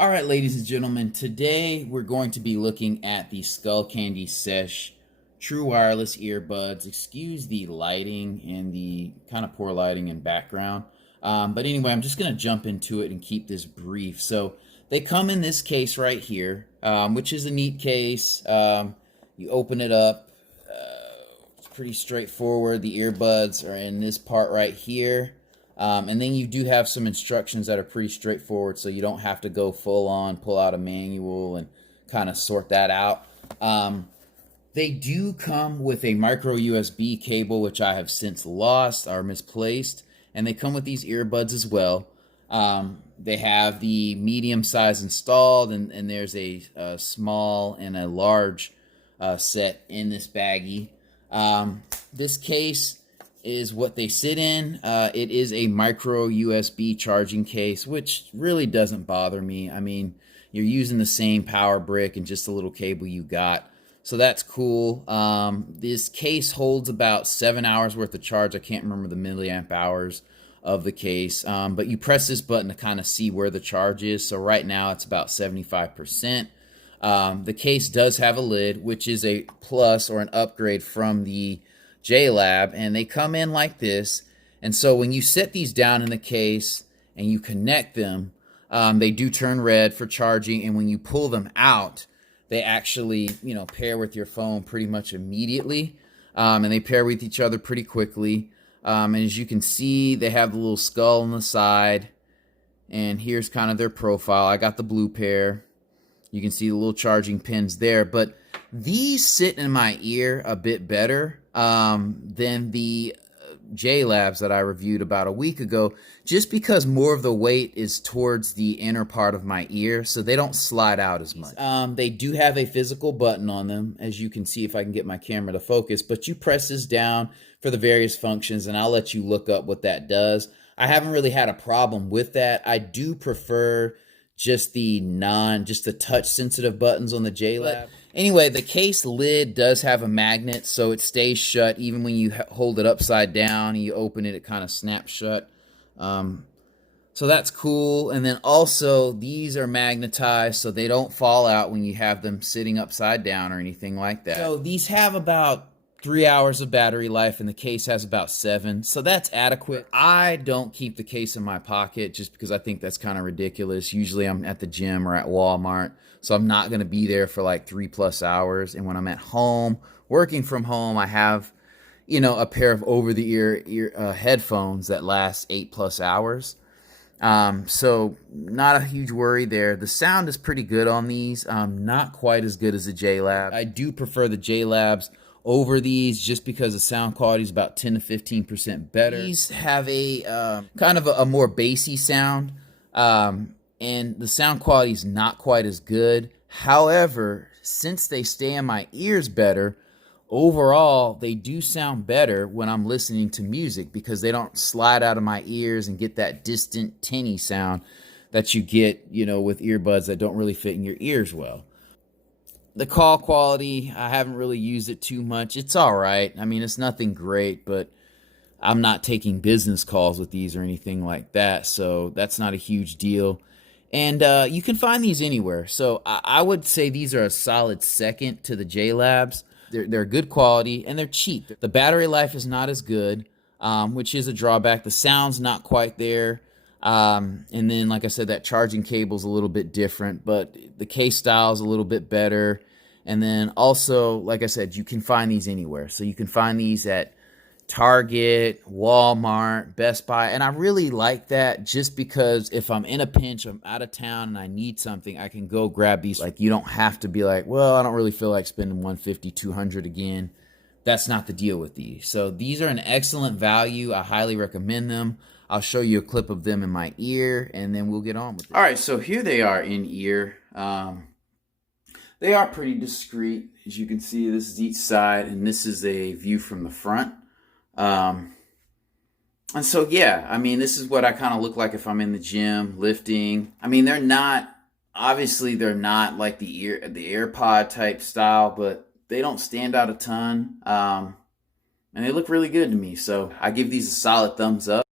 All right, ladies and gentlemen, today we're going to be looking at the Skull Candy Sesh True Wireless Earbuds. Excuse the lighting and the kind of poor lighting in background. But anyway, I'm just going to jump into it and keep this brief. So they come in this case right here, which is a neat case. You open it up. It's pretty straightforward. The earbuds are in this part right here. And then you do have some instructions that are pretty straightforward, so you don't have to go full on, pull out a manual and kind of sort that out. They do come with a micro USB cable, which I have since lost or misplaced, and they come with these earbuds as well. They have the medium size installed, and there's a small and a large set in this baggie. This case is what they sit in. It is a micro USB charging case, which really doesn't bother me. I mean, you're using the same power brick and just a little cable you got, so that's cool. This case holds about 7 hours worth of charge. I can't remember the milliamp hours of the case, but you press this button to kind of see where the charge is. So right now it's about 75%. The case does have a lid, which is a plus or an upgrade from the JLab, and they come in like this. And so when you set these down in the case and you connect them, they do turn red for charging, and when you pull them out, they actually, pair with your phone pretty much immediately, and they pair with each other pretty quickly. And as you can see, they have the little skull on the side, and here's kind of their profile. I got the blue pair. You can see the little charging pins there, but these sit in my ear a bit better than the JLabs that I reviewed about a week ago, just because more of the weight is towards the inner part of my ear, so they don't slide out as much. They do have a physical button on them, as you can see if I can get my camera to focus, but you press this down for the various functions, and I'll let you look up what that does. I haven't really had a problem with that. I do prefer just the touch sensitive buttons on the JLab. Anyway, the case lid does have a magnet, so it stays shut even when you hold it upside down and you open it, it kind of snaps shut. So that's cool. And then also these are magnetized, so they don't fall out when you have them sitting upside down or anything like that. So these have about 3 hours of battery life, and the case has about 7, so that's adequate. I don't keep the case in my pocket just because I think that's kind of ridiculous. Usually I'm at the gym or at Walmart, so I'm not going to be there for like 3+ hours. And when I'm at home, working from home, I have, a pair of over-the-ear headphones that last 8+ hours. So not a huge worry there. The sound is pretty good on these, not quite as good as the JLab. I do prefer the JLabs over these just because the sound quality is about 10 to 15% better. These have a kind of a more bassy sound, and the sound quality is not quite as good. However, since they stay in my ears better, overall they do sound better when I'm listening to music, because they don't slide out of my ears and get that distant tinny sound that you get, with earbuds that don't really fit in your ears well. The call quality, I haven't really used it too much. It's all right. I mean, it's nothing great, but I'm not taking business calls with these or anything like that, so that's not a huge deal. And you can find these anywhere, so I would say these are a solid second to the JLabs. They're good quality, and they're cheap. The battery life is not as good, which is a drawback. The sound's not quite there. And then, like I said, that charging cable's a little bit different, but the case style is a little bit better. And then also, like I said, you can find these anywhere. So you can find these at Target, Walmart, Best Buy. And I really like that, just because if I'm in a pinch, I'm out of town and I need something, I can go grab these. Like, you don't have to be like, well, I don't really feel like spending $150, $200 again. That's not the deal with these. So these are an excellent value. I highly recommend them. I'll show you a clip of them in my ear, and then we'll get on with it. All right, so here they are in ear. They are pretty discreet. As you can see, this is each side, and this is a view from the front. And so, yeah, I mean, this is what I kind of look like if I'm in the gym lifting. I mean, they're not like the AirPod type style, but they don't stand out a ton. And they look really good to me, so I give these a solid thumbs up.